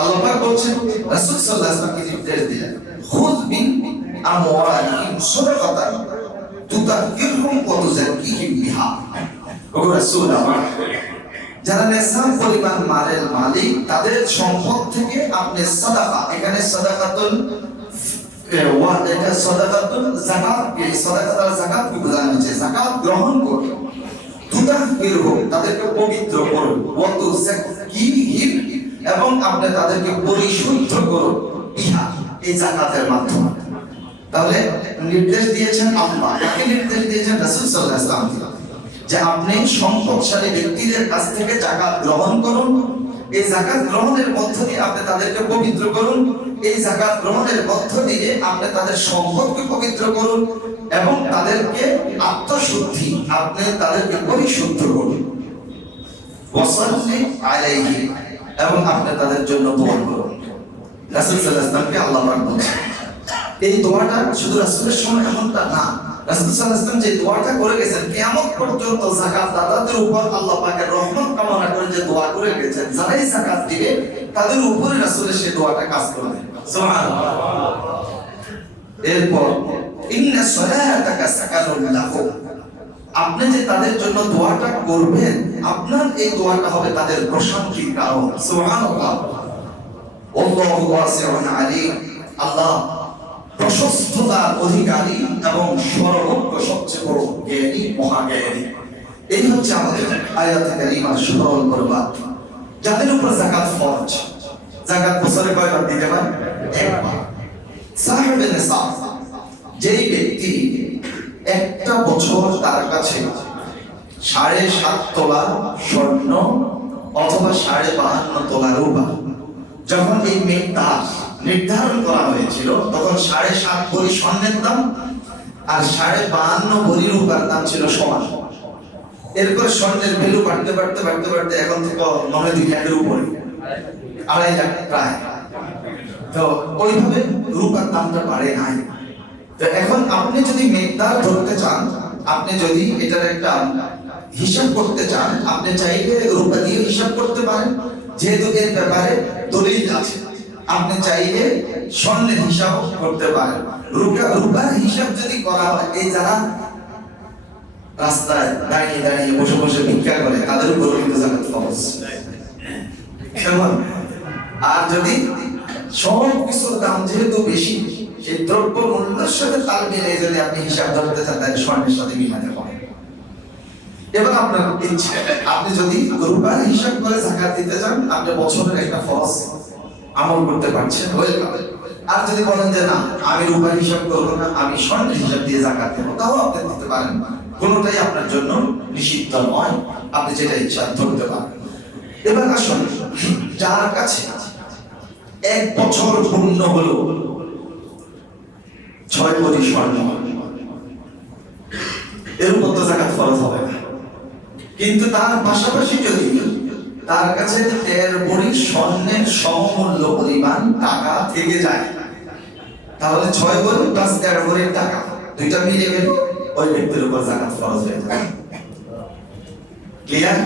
আল্লাহ পাক বলছেন, রাসূল সাল্লাল্লাহু আলাইহি ওয়াসাল্লামকে নির্দেশ দিলেন, খুয মিন আমওয়ালিহিম সাদাকাতান তুতাহহিরুহুম ওয়া তুযাক্কিহিম বিহা। ও রাসূল আমার, যারা নেশাব পরিমাণ মালের মালিক, তাদের সম্পদ থেকে আপনি সাদাকা, এখানে সাদাকাতুল এটা সাদাকাতুল যাকাত, এই সাদাকাতুল যাকাত কি বোঝানো হচ্ছে? যাকাত গ্রহণ করুন, তুতাহহিরুহুম, তাদেরকে পবিত্র করুন, ওয়া তুযাক্কিহিম, এবং আপনি তাদেরকে পরিশুদ্ধ করুন, বিহা, এই যাকাতের মাধ্যমে। তাহলে নির্দেশ দিয়েছেন আল্লাহ, কাকে নির্দেশ দিয়েছেন? রাসূল সাল্লাল্লাহু আলাইহি ওয়াসাল্লাম, যে আপনি সম্পদশালী ব্যক্তিদের কাছ থেকে যাকাত গ্রহণ করুন, এই যাকাত গ্রহণের মধ্য দিয়ে আপনি তাদেরকে পবিত্র করুন, এই যাকাত গ্রহণের মধ্য দিয়ে আপনি তাদের সম্পদকে পবিত্র করুন এবং তাদেরকে আত্মশুদ্ধি, আপনি তাদেরকে পরিশুদ্ধ করুন। ওয়াসাল্লি আলাইহি, এবং আপনি তাদের জন্য দোয়া করুন। রাসূল সাল্লাল্লাহু আলাইহি ওয়াসাল্লামকে আল্লাহ পাক বলেছেন, এই দোয়াটা শুধু রাসূলের সময় এমনটা না, রাসূল সাল্লাল্লাহু আলাইহি ওয়াসাল্লাম যে দোয়াটা করে গেছেন, কিয়ামত পর্যন্ত যাকাত দাতাদের উপর আল্লাহ পাকের রহমত কামনা করে যে দোয়া করে গেছেন, যারাই যাকাত দিবে তাদের উপরে রাসূলের সেই দোয়াটা কাজ করবে। সুবহানাল্লাহ। এরপর ইন্না সালাতাকা সাকানুন লাহুম, আপনি যে তাদের জন্য দোয়াটা করবেন, আপনার এই দোয়াটা হবে তাদের প্রশান্তির কারণ। সুবহানাল্লাহ। আল্লাহু ওয়াসিউন আলীম, আল্লাহ প্রশস্ততার অধিকারী এবং সর্বজ্ঞ, সবচেয়ে বড় জ্ঞানী, মহাজ্ঞানী। এই হচ্ছে আমাদের আয়াতে কারিমার স্মরণ করবার। যাদের উপর যাকাত ফরজ, যাকাত বছরে কয়বার দিতে হয়? একবার। সাহেবে নিসাব, যেই ব্যক্তি একটা বছর তার কাছে 7.5 তোলা স্বর্ণ অথবা 52.5 তোলা রূপা, যখন এই মেঘদার নির্ধারণ করা হয়েছিল, তখন 7.5 ভরি স্বর্ণের দাম আর 52.5 ভরি রূপার দাম ছিল সমান। এরপর স্বর্ণের ভ্যালু বাড়তে বাড়তে বাড়তে বাড়তে এখন থেকে 9 লাখের উপরে, 2.5 লাখ প্রায়। তো ওইভাবে রূপার দামটা বাড়ে নাই। তো এখন আপনি যদি মেঘদার ধরতে চান, আপনি যদি এটার একটা হিসাব করতে চান, আপনি চাইলে রূপা দিয়ে হিসাব করতে পারেন, যেহেতু এর ব্যাপারে দলিল আছে। আপনি চাইলে স্বর্ণের হিসাব করতে পারেন। রূপার হিসাব যদি করা হয়, এই যারা রাস্তায় দাঁড়িয়ে দাঁড়িয়ে বসে বসে ভিক্ষা করে, তাদের উপর কিন্তু যাকাত ফরজ। আর যদি সব কিছুর দাম যেহেতু বেশি, সেই দ্রব্য মূল্যের সাথে তাল মিলিয়ে যদি আপনি হিসাব ধরতে চান, তাহলে স্বর্ণের সাথে মিলাতে পারেন। এবার আপনার ইচ্ছে, আপনি যদি রূপার হিসাব করে যাকাত দিতে চান, আপনি বছরের একটা ফরজ আমল করতে পারছেন, হয়ে যাবে। আর যদি বলেন যে না, আমি রূপার হিসাব করবো না, আমি স্বর্ণের হিসাব দিয়ে যাকাত দেবো, তাও আপনি দিতে পারেন। কোনোটাই আপনার জন্য নিষিদ্ধ নয়, আপনি যেটা ইচ্ছা ধরতে পারেন। এবার আসুন, যার কাছে 1 বছর পূর্ণ হলো 6 ভরি স্বর্ণ, এর উপর তো যাকাত ফরজ হবে না। কিন্তু তার পাশাপাশি যদি তার কাছে 13 ভরি স্বর্ণের সমমূল্য পরিমাণ টাকা থেকে যায়, তাহলে 6 ভরি প্লাস 13 ভরির টাকা দুইটা মিলে গেলে ওই ব্যক্তির উপর যাকাত ফরজ হয়ে যায়। ক্লিয়ার?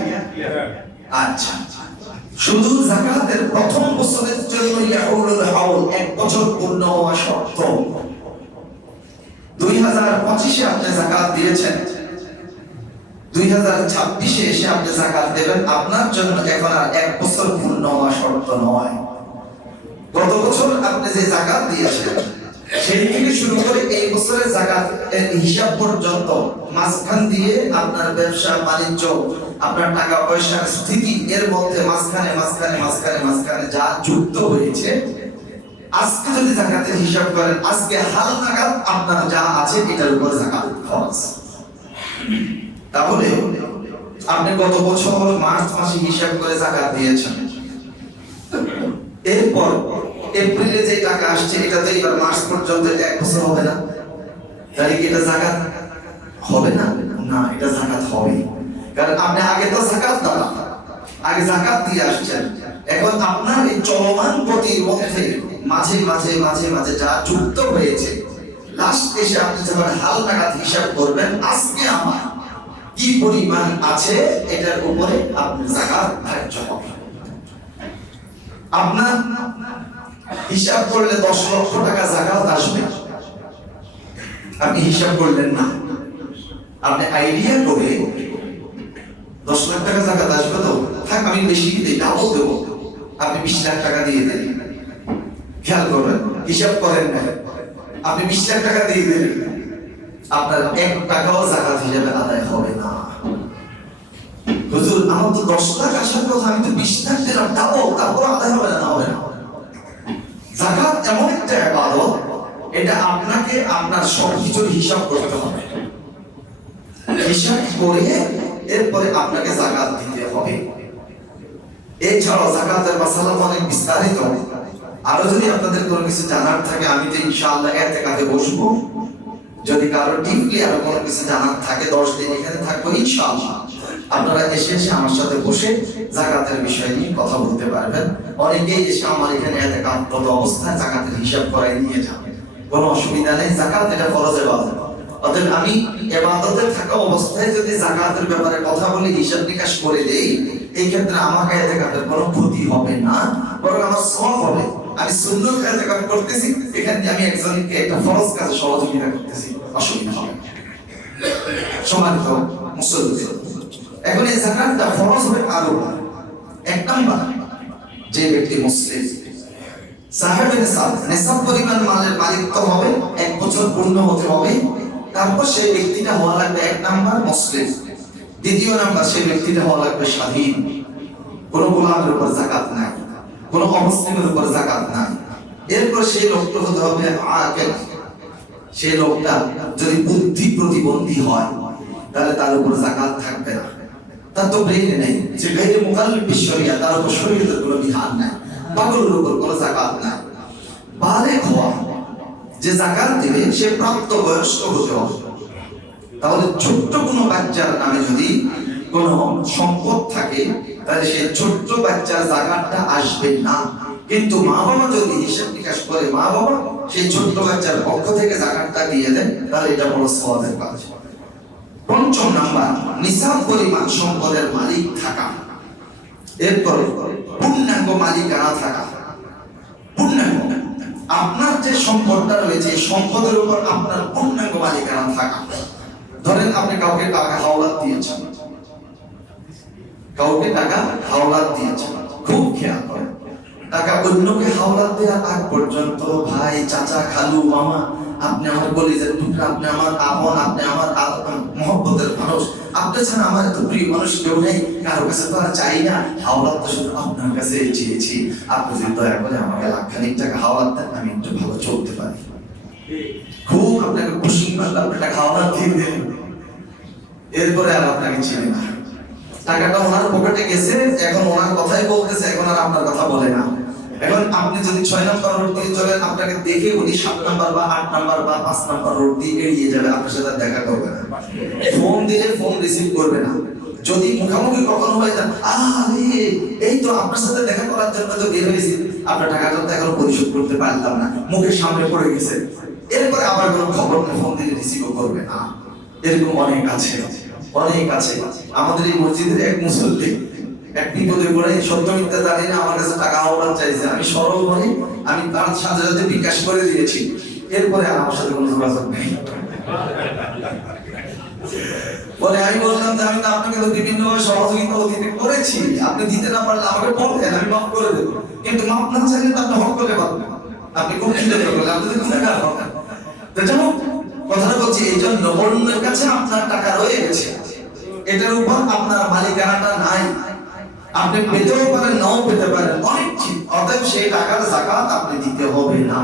আচ্ছা, শুধু যাকাতের প্রথম বছরের জন্য ইয়াউলুল হাউল, 1 বছর পূর্ণ হওয়া শর্ত। 2025-এ আপনি যাকাত দিয়েছেন, 2026-এ এসে আপনি যাকাত দেবেন, আপনার জন্য এখন আর 1 বছর পূর্ণ হওয়া শর্ত নয়। গত বছর আপনি যে যাকাত দিয়েছেন, সেই থেকে শুরু করে এই বছরের যাকাতের হিসাব পর্যন্ত, মাঝখান দিয়ে আপনার ব্যবসা বাণিজ্য, আপনার টাকা পয়সার স্থিতি, এর মধ্যে মাঝখানে মাঝখানে মাঝখানে মাঝখানে যা যুক্ত হয়েছে, আজকে যদি যাকাতের হিসাব করেন, আজকে হাল নাগাদ আপনার যা আছে এটার উপর যাকাত ফরজ। তাহলে আপনি গত বছর মার্চ মাসে হিসাব করে যাকাত দিয়েছেন, এরপর এপ্রিলে যে টাকা আসছে এটাতে এবার মার্চ পর্যন্ত 1 বছর হবে না, তাহলে কি এটা যাকাত হবে না? না, এটা যাকাত হবে। কারণ আপনি আগে তো যাকাত দাতা, আগে যাকাত দিয়ে আসছেন। এখন আপনার এই চলমান গতির মধ্যে মাঝে মাঝে মাঝে মাঝে যা যুক্ত হয়েছে, লাস্ট এসে আপনি যখন হাল নাগাদ হিসাব করবেন, আজকে আমার কি পরিমাণ আছে এটার উপরে আপনি যাকাত ধার্য হবে। আপনার হিসাব করলে 10 লক্ষ টাকা যাকাত আসবে, আপনি হিসাব করলেন না, আপনি আইডিয়া করে 10 লাখ টাকা যাকাত আসবে তো থাক আমি বেশি দিই, ডাবল দেবো, আপনি 20 লাখ টাকা দিয়ে দেন। খেয়াল করবেন, হিসাব করেন না, আপনি 20 লাখ টাকা দিয়ে দেন, আপনার 1 টাকাও যাকাত হিসাবে আদায় হবে না। হুজুর আমার তো 10 লাখ আসার কথা, আমি তো 20 লাখ দিলাম, ডাবল, তারপর আদায় হবে না? হবে না। যাকাত এমন একটা ইবাদত, এটা আপনাকে আপনার সবকিছুর হিসাব করতে হবে, হিসাব করে এরপরে আপনাকে যাকাত দিতে হবে। এছাড়াও যাকাতের মাসালা অনেক বিস্তারিত, আরো যদি আপনাদের কোনো কিছু জানার থাকে আমি তো ইনশাআল্লাহ ইতিকাফে বসবো, যদি কারো ডিপলি আরো কোনো কিছু জানার থাকে 10 দিন এখানে থাকবো ইনশাআল্লাহ, আপনারা এসে আমার সাথে বসে যাকাতের বিষয় নিয়ে কথা বলতে পারবেন। অনেকেই এসে আমার এখানে ইতিকাফরত অবস্থায় যাকাতের হিসাব করাই নিয়ে যাবেন, কোনো অসুবিধা নেই। যাকাত এটা ফরজ ইবাদত, অতএব আমি ইবাদতে থাকা অবস্থায় যদি যাকাতের ব্যাপারে কথা বলি, হিসাব নিকাশ করে দেই, এই ক্ষেত্রে আমার ইতিকাফের কোনো ক্ষতি হবে না, বরং আমার সওয়াব হবে। আমি সুন্নত ইতিকাফ করতেছি, এখানে আমি একজনকে একটা ফরজ কাজে সহযোগিতা করতেছি, অসুবিধা হবে না। সম্মানিত মুসল্লি, এখন এই যাকাতটা ফরজ হবে আরো। 1 নাম্বার, যে ব্যক্তি মুসলিম, সাহেব নিসাব পরিমাণ মালের মালিক তো হবে, 1 বছর পূর্ণ হতে হবে, তারপর সেই ব্যক্তিটা হওয়া লাগবে 1 নাম্বার মুসলিম। দ্বিতীয় নাম্বার, সেই ব্যক্তিটা হওয়া লাগবে স্বাধীন, কোনো গোলামের উপর যাকাত নাই, কোনো অমুসলিমের উপর যাকাত নাই। এরপর সেই লোকটা হতে হবে আকিল, সেই লোকটা যদি বুদ্ধি প্রতিবন্ধী হয় তাহলে তার উপর যাকাত থাকবে না, তার তো ব্রেন নেই, যে ব্রেনে মুকাল্লিফ বিশরিয়া, তার উপর শরীয়তের কোনো বিধান নাই, পাগলের উপর কোনো যাকাত নাই। বালেগ হওয়া, যে যাকাত দিবে সে প্রাপ্তবয়স্ক হতে হবে। তাহলে ছোট্ট কোনো বাচ্চার নামে যদি কোনো সম্পদ থাকে তাহলে সেই ছোট্ট বাচ্চার যাকাতটা আসবে না, কিন্তু মা বাবা যদি হিসাব নিকাশ করে মা বাবা সেই ছোট্ট বাচ্চার পক্ষ থেকে যাকাতটা দিয়ে দেন, তাহলে এটা বড় সওয়াবের কাজ। 5ম নাম্বার, নিসাব পরিমাণ সম্পদের মালিক থাকা। এরপরে পূর্ণাঙ্গ মালিকানা থাকা। পূর্ণাঙ্গ, আপনার যে সম্পদটা রয়েছে এই সম্পদের উপর আপনার পূর্ণাঙ্গ মালিকানা থাকা। ধরেন আপনি কাউকে টাকা হাওলাত দিয়েছেন, কাউকে টাকা হাওলাত দিয়েছেন, খুব খেয়াল করেন, টাকা অন্যকে হাওলাত দেওয়ার আগ পর্যন্ত ভাই, চাচা, খালু, মামা, আপনি আমার কলিজার টুকরা, আপনি আমার আপন, আপনি আমার মহব্বতের মানুষ, আপনি ছাড়া আমার এত প্রিয় মানুষ কেউ নেই, কারো কাছে তো আর চাই না, হাওলাত তো শুধু আপনার কাছে চেয়েছি, আপনি যদি দয়া করে আমাকে লাখখানিক টাকা হাওলাত দেন, আমি একটু ভালো চলতে পারি। খুব আপনাকে খুশি করলে আপনি টাকা হাওলাত দিয়ে দেন, এরপরে আর আপনাকে চিনি না, টাকাটা ওনার পকেটে গেছে, এখন ওনার কথাই বলতেছে, এখন আর আপনার কথা বলে না। এখন আপনি যদি 6 নম্বর রোড দিয়ে চলেন, আপনাকে দেখে উনি 7 নম্বর বা 8 নম্বর বা 5 নম্বর রোড দিয়ে এড়িয়ে যাবে, আপনার সাথে দেখা করবে না, ফোন দিলে ফোন রিসিভ করবে না। যদি মুখামুখি কখনো হয়ে যান, আরে এই তো আপনার সাথে দেখা করার জন্য তো বের হয়েছি, আপনার টাকাটা তো এখনো পরিশোধ করতে পারলাম না, মুখের সামনে পড়ে গেছে, এরপরে আবার কোনো খবর না, ফোন দিলে রিসিভও করবে না। এরকম অনেক আছে, অনেক আছে। আমাদের এই মসজিদের এক মুসল্লি এক বিপদে পড়ে, সত্য মিথ্যা জানি না, আমার কাছে টাকা হাওলাত চাইছে, আমি সরল বলি, আমি তার সাথে সাথে বিকাশ করে দিয়েছি, এরপরে আর আমার সাথে কোনো যোগাযোগ নেই। পরে আমি বললাম যে আমি তো আপনাকে তো বিভিন্ন সহযোগিতা দিতে করেছি, আপনি দিতে না পারলে আমাকে বলবেন, আমি মাফ করে দেবো, কিন্তু মাফ না চাইলে তো আপনি হক করে পারবেন, আপনি খুব খিদে করবেন, আপনি তো গুণাগার হবেন। তো যেন কথাটা বলছি, এই জন্য অন্যের কাছে আপনার টাকা রয়ে গেছে, এটার উপর আপনার মালিকানাটা নাই, আপনি পেতেও পারেন, নাও পেতে পারেন, অনেক ঠিক, অতএব সেই টাকার যাকাত আপনি দিতে হবে না।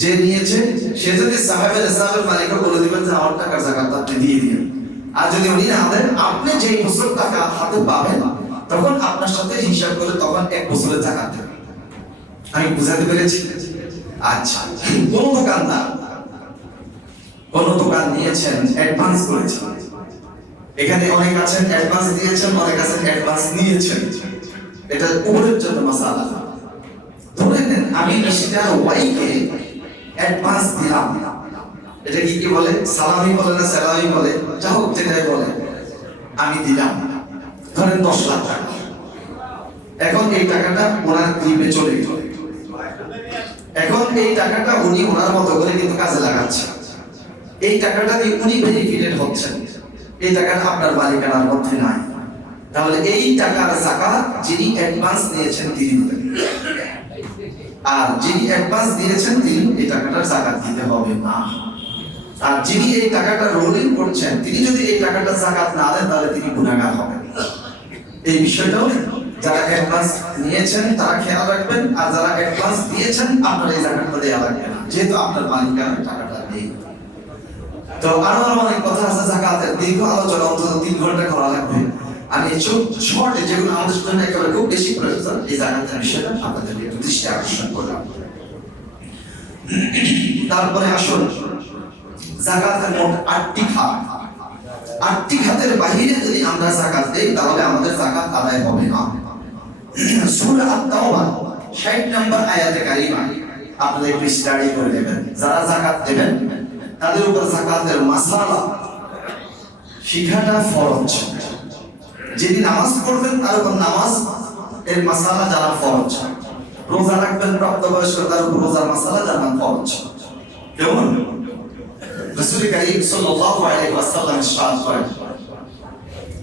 যে নিয়েছে সে যদি সাহেবের ইসলামের মালিককে বলে দিবেন যে আমার টাকার যাকাত আপনি দিয়ে দিন, আর যদি উনি না দেন, আপনি যেই বছর টাকা হাতে পাবেন তখন আপনার সাথে হিসাব করে তখন 1 বছরের যাকাত দেবেন। আমি বুঝাতে পেরেছি? আচ্ছা, কোন দোকানদার কোন দোকান নিয়েছেন, অ্যাডভান্স করেছেন, এখানে অনেক আছেন অ্যাডভান্স দিয়েছেন, অনেক আছেন অ্যাডভান্স নিয়েছেন, এটা উপরের জন্য মাসালা। ধরে নেন আমি মিস্টার ওয়াইকে অ্যাডভান্স দিলাম, এটা কি বলে, সালামি বলে না স্যালামি বলে, যা হোক যেটাই বলে, আমি দিলাম ধরেন 10 লাখ টাকা এখন এই টাকাটা ওনার গ্রিপে চলে গেল, এখন এই টাকাটা উনি ওনার মতো করে কিন্তু কাজে লাগাচ্ছেন, এই টাকাটা দিয়ে উনি বেনিফিটেড হচ্ছেন, এই টাকাটা আপনার মালিকানার মধ্যে নাই, তাহলে এই টাকার যাকাত যিনি অ্যাডভান্স নিয়েছেন তিনি দিবেন, আর যিনি অ্যাডভান্স দিয়েছেন তিনি এই টাকাটার যাকাত দিতে হবে না। আর যিনি এই টাকাটা রোলিং করছেন তিনি যদি এই টাকাটা যাকাত না দেন তাহলে তিনি গুনাহগার হবেন। এই বিষয়টাও যারা অ্যাডভান্স নিয়েছেন তারা খেয়াল রাখবেন, আর যারা অ্যাডভান্স দিয়েছেন আপনারা এই যাকাতটা দেওয়া লাগবে না, যেহেতু আপনার মালিকানার টাকাটা নেই। তো আরো অনেক কথা আছে যাকাতের, দীর্ঘ আলোচনা অন্তত 3 ঘন্টা করা লাগবে। আমি শর্টে যেগুলো আমাদের জন্য একেবারে খুব বেশি প্রয়োজন এই জায়গাটার বিষয়টা আপনাদের একটু দৃষ্টি আকর্ষণ করলাম। তারপরে আসুন যাকাতের মোট 8টি খাত, 8টি খাতের বাইরে যদি আমরা যাকাত দেই তাহলে আমাদের যাকাত আদায় হবে না। সূরা আত-তাওবা 60 নম্বর আয়াতে কারিমা আপনারা একটু স্টাডি করে নেবেন। যারা যাকাত দেবেন তাদের উপর যাকাতের মাসালা শিখাটা ফরজ। যিনি নামাজ পড়বেন তার উপর নামাজ এর মাসালা জানা ফরজ, রোজা রাখবেন প্রাপ্তবয়স্ক তার উপর রোজার মাসালা জানা ফরজ। যেমন রাসূল কারীম সাল্লাল্লাহু আলাইহি ওয়াসাল্লাম ইরশাদ করেন,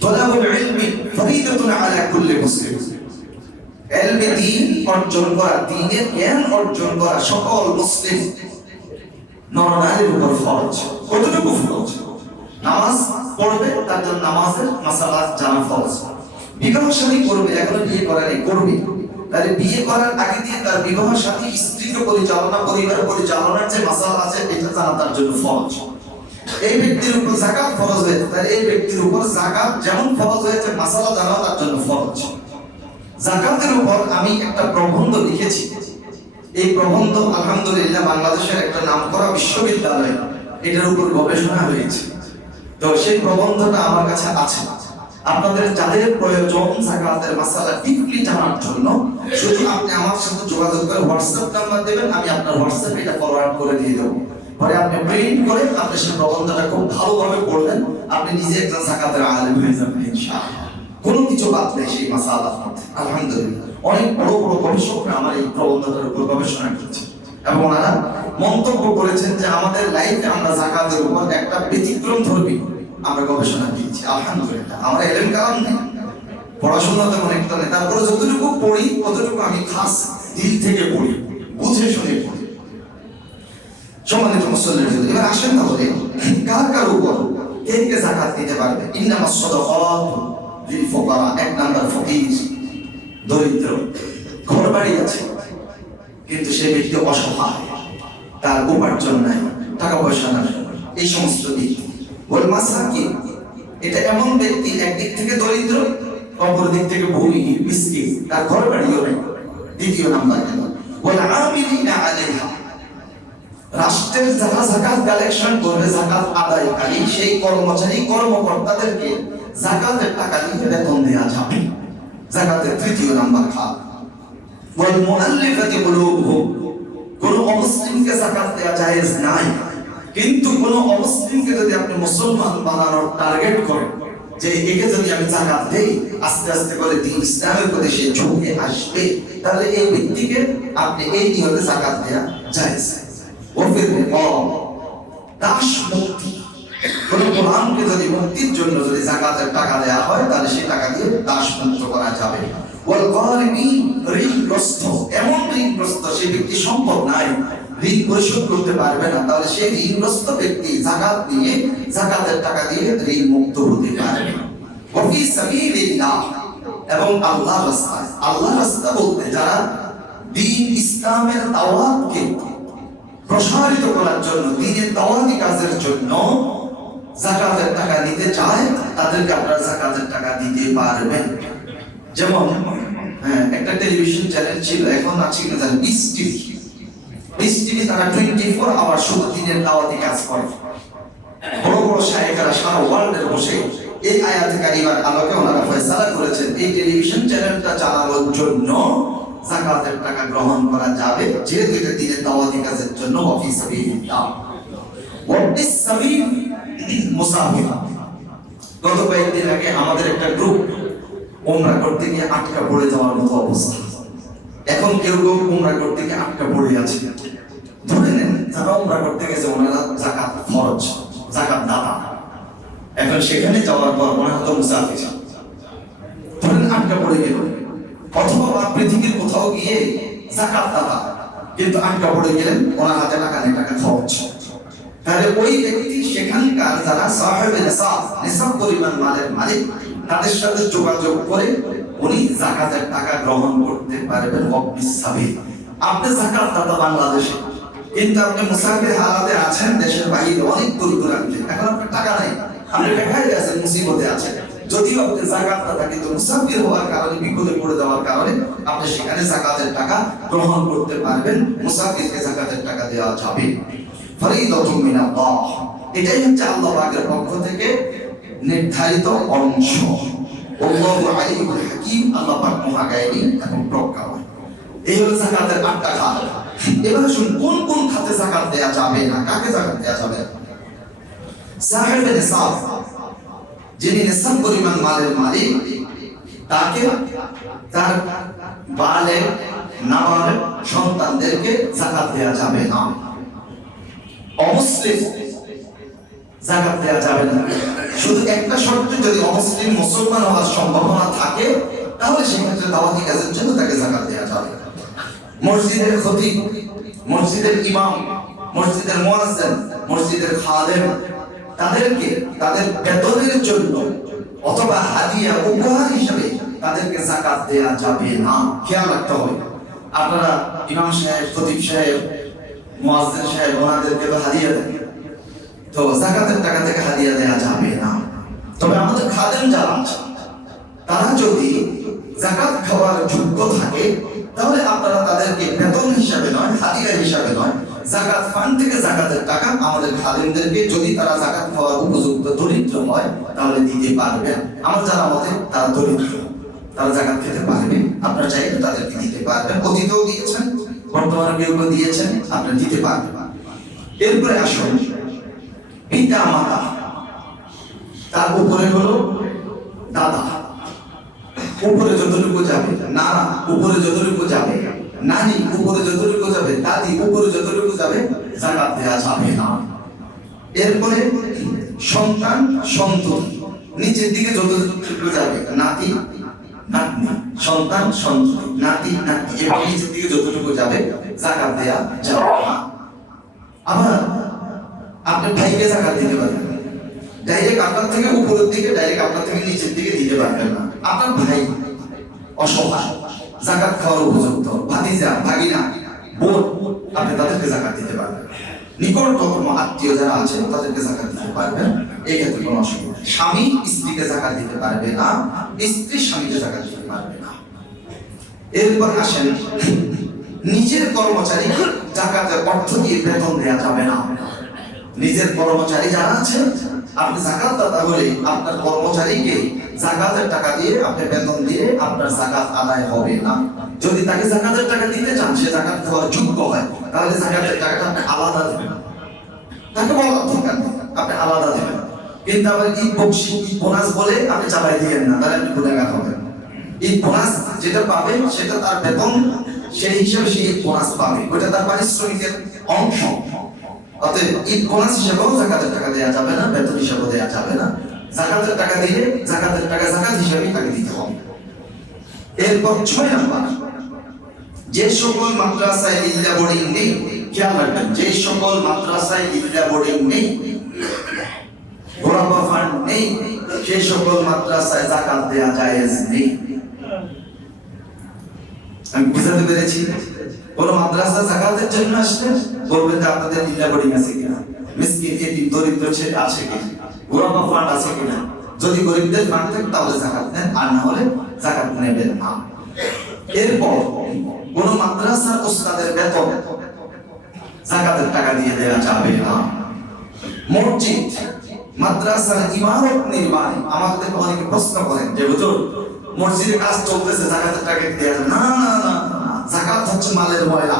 তলাবুল ইলমি ফরিদাতুন আলা কুল্লি মুসলিম, ইলমে দ্বীন অর্জন করা, দ্বীনের জ্ঞান অর্জন করা সকল মুসলিম নরনারীর উপর ফরজ। কতটুকু ফরজ? নামাজ পড়বে তার জন্য নামাজের মাসালা জানা ফরজ। বিবাহ শাদী করবে, এখনো বিয়ে করে নাই, করবে, তাহলে বিয়ে করার আগে দিয়ে তার বিবাহ শাদী স্ত্রীকে পরিচালনা, পরিবার পরিচালনার যে মাসালা আছে এটা জানা তার জন্য ফরজ। এই ব্যক্তির উপর যাকাত ফরজ হয়েছে, তাহলে এই ব্যক্তির উপর যাকাত যেমন ফরজ হয়েছে মাসালা জানা তার জন্য ফরজ। যাকাতের উপর আমি একটা প্রবন্ধ লিখেছি, এই প্রবন্ধ আলহামদুলিল্লাহ বাংলাদেশের একটা নামকরা বিশ্ববিদ্যালয় এটার উপর গবেষণা হয়েছে। তো সেই প্রবন্ধটা আমার কাছে আছে, আপনাদের যাদের প্রয়োজন যাকাতের মাসালা ডিপলি জানার জন্য শুধু আপনি আমার সাথে যোগাযোগ করে হোয়াটসঅ্যাপ নাম্বার দেবেন, আমি আপনার হোয়াটসঅ্যাপে এটা ফরওয়ার্ড করে দিয়ে দেবো। পরে আপনি প্রিন্ট করে আপনি সেই প্রবন্ধটা খুব ভালোভাবে পড়বেন, আপনি নিজে একজন যাকাতের আলেম হয়ে যাবেন ইনশাআল্লাহ। কোনো কিছু বাদ নেই সেই মাসালার মধ্যে। আলহামদুলিল্লাহ অনেক বড় বড় গবেষকরা আমার এই প্রবন্ধটার উপর গবেষণা করেছেন এবং ওনারা মন্তব্য করেছেন যে আমাদের লাইফে আমরা যাকাতের উপর একটা ব্যতিক্রম ধর্মী আমরা গবেষণা দিয়েছি। আলহামদুলিল্লাহ আমরা এলেম কালাম নেই, পড়াশোনা তেমন একটা নেই, তারপরে যতটুকু পড়ি ততটুকু আমি খাস দিল থেকে পড়ি, বুঝে শুনে পড়ি। সম্মানিত মুসল্লি, এবার আসেন তাহলে কার কার উপর কে কে যাকাত দিতে পারবে। ইন্নামাস সাদাকাতু লিল ফুকারা, 1 নাম্বার ফকির, দরিদ্র, ঘর বাড়ি আছে কিন্তু সেই ব্যক্তি অসহায়, তার উপার্জন নাই, টাকা পয়সা নাই, এই সমস্ত দিক। ওয়াল মাসাকিন, এটা এমন ব্যক্তি একদিক থেকে দরিদ্র, অপর দিক থেকে ভূমিহীন মিসকিন, তার ঘর বাড়িও নেই, দ্বিতীয় নাম্বার গেল। ওয়াল আমিলিনা আলাইহা, রাষ্ট্রের যারা যাকাত কালেকশন করবে, যাকাত আদায়কারী সেই কর্মচারী কর্মকর্তাদেরকে যাকাতের টাকা দিয়ে বেতন দেওয়া যাবে, যাকাতের তৃতীয় নাম্বার খাত। ওয়াল মুআল্লিফাতি কুলুবুহুম, কোন অমুসলিমকে যাকাত দেওয়া জায়েজ নাই, কিন্তু কোন অমুসলিমকে যদি আপনি মুসলমান বানানোর টার্গেট করেন যে একে যদি আমি যাকাত দেই আস্তে আস্তে করে দ্বীন ইসলামের প্রতি সে ঝুঁকে আসবে, তাহলে এই ব্যক্তিকে আপনি এই নিয়তে যাকাত দেওয়া জায়েজ। ওফির রিকাব, দাস মুক্তি, কোন গোলামকে যদি মুক্তির জন্য যদি যাকাতের টাকা দেওয়া হয় তাহলে সেই টাকা দিয়ে দাস মুক্ত করা যাবে। ওয়াল গারিমিন, ঋণগ্রস্ত, এমন ঋণগ্রস্ত সেই ব্যক্তি সম্পদ নাই, ঋণ পরিশোধ করতে পারবে না, তাহলে সেই ঋণগ্রস্ত ব্যক্তি যাকাত দিয়ে যাকাতের টাকা দিয়ে ঋণ মুক্ত হতে পারবে। ওয়াফি সাবিলিল্লাহ, এবং আল্লাহর রাস্তায়, আল্লাহর রাস্তা বলতে যারা দ্বীন ইসলামের দাওয়াতকে প্রসারিত করার জন্য, দ্বীনের দাওয়াতি কাজের জন্য যাকাতের টাকা দিতে চায় তাদেরকে আপনারা যাকাতের টাকা দিতে পারবেন। যেমন একটা টেলিভিশন চ্যানেল ছিল, এখন আছে কিনা জানেন, পিস টিভি, তারা 24 আওয়ার শুধু দ্বীনের দাওয়াতি কাজ করে। বড় বড় শায়েখরা সারা ওয়ার্ল্ডে বসে এই আয়াতে কারিমার আলোকে ওনারা ফয়সালা করেছেন এই টেলিভিশন চ্যানেলটা চালানোর জন্য যাকাতের টাকা গ্রহণ করা যাবে, যেহেতু এটা দ্বীনের দাওয়াতি কাজের জন্য। ওয়াফি সাবিলিল্লাহ, ওয়াবিস সাবিল মুসাফির, গত কয়েকদিন আগে আমাদের একটা গ্রুপ উমরা করতে গিয়ে আটকা পড়ে যাওয়ার মতো অবস্থা। এখন কেউ কেউ উমরা করতে গিয়ে আটকা পড়ে আছে। ধরে নেন যারা উমরা করতে গেছে ওনারা যাকাত ফরজ, যাকাত দাতা, এখন সেখানে যাওয়ার পর ওনারা তো মুসাফির, ধরেন আটকা পড়ে গেল, অথবা পৃথিবীর কোথাও গিয়ে যাকাত দাতা কিন্তু আটকা পড়ে গেলেন, ওনার হাতে টাকা নেই, টাকা খরচ। তাহলে ওই ব্যক্তি সেখানকার যারা সাহেবে নিসাব পরিমাণ মালের মালিক তাদের সাথে যোগাযোগ করে উনি যাকাতের টাকা গ্রহণ করতে পারবেন। আপনি যাকাত দাতা বাংলাদেশে, কিন্তু আপনি মুসাফির হালাতে আছেন দেশের বাইরে অনেক দূর দূরান্তে, এখন আপনার টাকা নাই, আপনি ঢাকায় আছেন, মুসিবতে আছেন, যদিও আপনি যাকাত দাতা কিন্তু মুসাফির হওয়ার কারণে, বিপদে পড়ে যাওয়ার কারণে আপনি সেখানে যাকাতের টাকা গ্রহণ করতে পারবেন। মুসাফিরকে যাকাতের টাকা দেওয়া যাবে। ফরিদাতুম মিনাল্লাহ, এটাই হচ্ছে আল্লাহ পাকের পক্ষ থেকে নির্ধারিত অংশ। আল্লাহু আলিমুল হাকীম, আল্লাহ পাক মহাজ্ঞানী এবং প্রজ্ঞাময়। এই হলো যাকাতের 8টা খাত। এবার শুন কোন কোন খাতে যাকাত দেয়া যাবে না, কাকে যাকাত দেয়া যাবে? সাহেবে নিসাব, যিনি নিসাব পরিমাণ মালের মালিক, তাকে তার বালেগ নাবালেগ সন্তানদেরকে যাকাত দেয়া যাবে না। অমুসলিম যাকাত দেয়া যাবে না। শুধু একটা শর্তে, যদি অমুসলিম মুসলমান হওয়ার সম্ভাবনা থাকে তাহলে সেক্ষেত্রে দাওয়াতি কাজের জন্য তাকে যাকাত দেয়া যাবে। মসজিদের খতিব, মসজিদের ইমাম, মসজিদের মুয়াজ্জিন, মসজিদের খাদেম, তাদেরকে তাদের বেতনের জন্য অথবা হাদিয়া উপহার হিসেবে তাদেরকে যাকাত দেয়া যাবে না। খেয়াল রাখতে হবে। আপনারা ইমাম সাহেব, খতিব সাহেব, মুয়াজ্জিন সাহেব ওনাদেরকে তো হাদিয়া দেন, তো যাকাতের টাকা থেকে হাদিয়া দেয়া যাবে না। তবে আমাদের খাদেম যারা আছে তারা যদি যাকাত খাওয়ার যোগ্য থাকে তাহলে আপনারা তাদেরকে বেতন হিসাবে নয়, হাদিয়া হিসাবে নয়, যাকাত ফান্ড থেকে যাকাতের টাকা আমাদের খাদেমদেরকে, যদি তারা যাকাত খাওয়ার উপযুক্ত দরিদ্র হয় তাহলে দিতে পারবেন। আমার জানা মতে তারা দরিদ্র, তারা যাকাত খেতে পারবে, আপনারা চাইলে তাদেরকে দিতে পারবেন। অতীতেও দিয়েছেন, বর্তমানে কেউ কেউ দিয়েছেন, আপনারা দিতে পারবেন। এরপরে আসুন পিতা মাতা, তার উপরে হলো দাদা, উপরে যতটুকু যাবে, নানা উপরে যতটুকু যাবে, নানি উপরে যতটুকু যাবে, দাদি উপরে যতটুকু যাবে, যাকাত দেয়া যাবে না। এরপরে সন্তান সন্ততি, নিচের দিকে যতটুকু যাবে, নাতি নাতনি, সন্তান সন্ততি, নাতি নাতনি, এবং নিচের দিকে যতটুকু যাবে যাকাত দেয়া যাবে না। আবার আপনি ভাইকে যাকাত দিতে পারবেন, ডাইরেক্ট আপনার থেকে উপরের দিকে, ডাইরেক্ট আপনার থেকে নিচের দিকে দিতে পারবেন না। আপনার ভাই অসহায়, যাকাত খাওয়ার উপযুক্ত, ভাতিজা, ভাগিনা, বোন, আপনি তাদেরকে যাকাত দিতে পারবেন। নিকটতম আত্মীয় যারা আছেন তাদেরকে যাকাত দিতে পারবেন, এই ক্ষেত্রে কোনো অসুবিধা নেই। স্বামী স্ত্রীকে যাকাত দিতে পারবে না, স্ত্রী স্বামীকে যাকাত দিতে পারবে না। এরপর আসেন নিজের কর্মচারী যাকাতের অর্থ দিয়ে বেতন দেওয়া যাবে না। নিজের কর্মচারী যারা আছেন, আপনি যাকাত দাতা হলে আপনার কর্মচারীকে যাকাতের টাকা দিয়ে, আপনি বেতন দিয়ে আপনার যাকাত আদায় হবে না। যদি তাকে যাকাতের টাকা দিতে চান, সে যাকাত দেওয়ার যোগ্য হয়, তাহলে যাকাতের টাকাটা আপনি আলাদা দেবেন, তাকে বলার দরকার নেই, আপনি আলাদা দেবেন। কিন্তু আবার ঈদ বকশিশ, ঈদ বোনাস বলে আপনি চালাই দিবেন না, তাহলে আপনি গুনাহগার হবেন। ঈদ বোনাস যেটা পাবে সেটা তার বেতন, সেই হিসেবে সে ঈদ বোনাস পাবে, ওইটা তার পারিশ্রমিকের অংশ। অতএব ঈদ বোনাস হিসেবেও যাকাতের টাকা দেওয়া যাবে না, বেতন হিসেবেও দেওয়া যাবে না। যাকাতের টাকা দিলে যাকাতের টাকা যাকাত হিসেবে তাকে দিতে হবে। এরপর 6 নাম্বার, যে সকল মাদ্রাসায় ইল্লা বোর্ডিং নেই, খেয়াল রাখবেন, যে সকল মাদ্রাসায় ইল্লা বোর্ডিং নেই, গোরাবা ফান্ড নেই, সেই সকল মাদ্রাসায় যাকাত দেওয়া জায়েজ নেই। আমি বুঝাতে পেরেছি? কোন মাদ্রাসা যাকাতের জন্য আসলে বলবেন যে আপনাদের ইল্লা বোর্ডিং আছে কিনা, মিসকিন এতিম দরিদ্র ছেলে আছে কিনা, গোরাবা ফান্ড আছে কিনা। যদি গরিবদের ফান্ড থাকে তাহলে যাকাত নেন, আর না হলে যাকাত নেবেন না। এরপর কোন মাদ্রাসার উস্তাদের বেতন যাকাতের টাকা দিয়ে দেওয়া যাবে না। মসজিদ, মাদ্রাসার ইমারত নির্মাণ, আমাদের অনেকে প্রশ্ন করেন যে হুজুর মসজিদে কাজ চলতেছে, যাকাতের টাকা দেওয়া যাবে না। না না না, যাকাত হচ্ছে মালের ময়লা।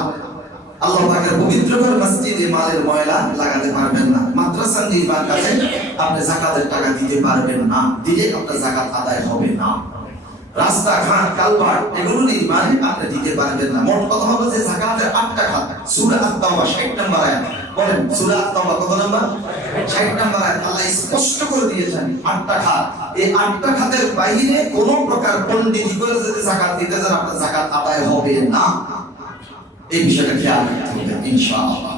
আল্লাহ পাকের পবিত্র ঘর মসজিদে মালের ময়লা লাগাতে পারবেন না। মাদ্রাসা নির্মাণ কাজে আপনি যাকাতের টাকা দিতে পারবেন না, দিলে আপনার যাকাত আদায় হবে না। রাস্তাঘাট কালভার্ট এগুলো নির্মাণে আপনি দিতে পারবেন না। মোট কথা হলো যে যাকাতের 8টা খাত। সূরা আত-তাওবা 60 নম্বর আয়াত। বলেন সূরা আত-তাওবা কত নম্বর? 60 নম্বর আয়াত। আল্লাহ স্পষ্ট করে দিয়েছেন 8টা খাত। এই 8টা খাতের বাইরে কোনো প্রকার পণ্ডিতি করে যদি যাকাত দিতে যান আপনার যাকাত আদায় হবে না। এই বিষয়টা খেয়াল রাখতে হবে ইনশাআল্লাহ।